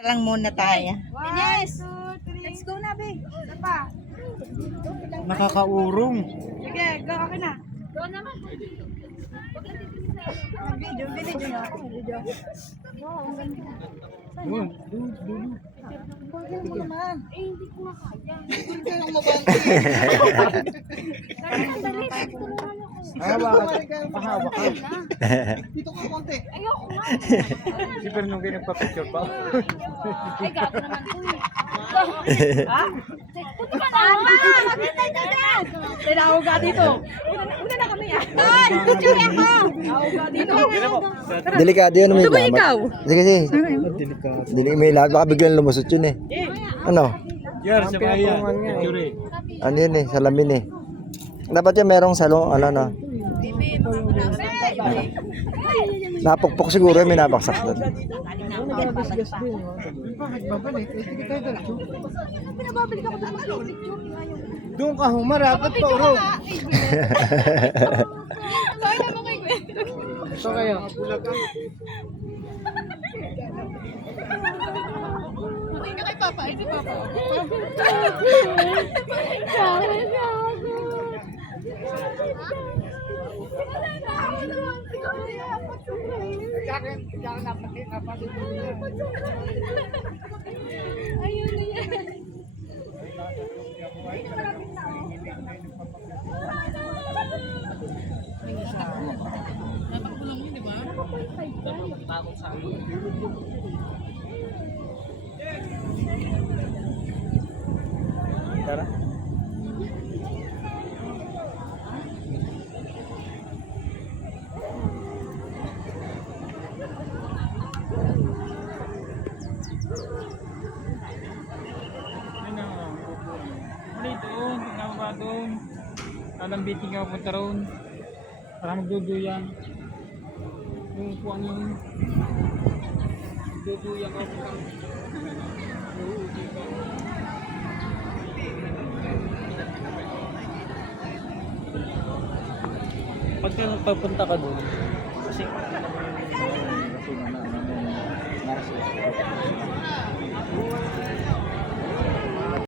Lang muna tayo. Yes! Let's go na, be. Isa pa. Nakakaurong. Sige, go. Okay na. Go naman. Video na. Video. Hindi naman. Eh, hindi ko na kaya. Hindi kayo umabante. Hawa ka. Dito ka konti. Ayoko nga. Si Fernong kayo nagpa-picture pa. Ay, gato naman ko eh. Ha? Puto ka na! Tinawag ka dito. Una na kami ah. Ay, picture ako! Tinawag ka dito. Delikado yun, may Ito ba lamat. ikaw? Sige, sige. Delikado. Dili may lamat, baka biglang lumusot yun eh. Ano? Yar, sa kaya. Picture eh. Ano yun eh, salamin eh. Dapat yan merong salong, ano no. Napukpok siguro, may nabaksak doon. Pinababalik ako doon. Doon ka humarapat pa, uro. Kaya mo kay Gwen. Ito kayo. Buti ka kay Papa. Ay, si Papa. Ayun na yan. Tara. Ano doon? Tingnan ba doon? Lalambitin ka punta roon. Para magduduyan. Yung upuan yun. Magduduyan ka punta roon. Uuwi ka. Pagka papunta ka doon, kasi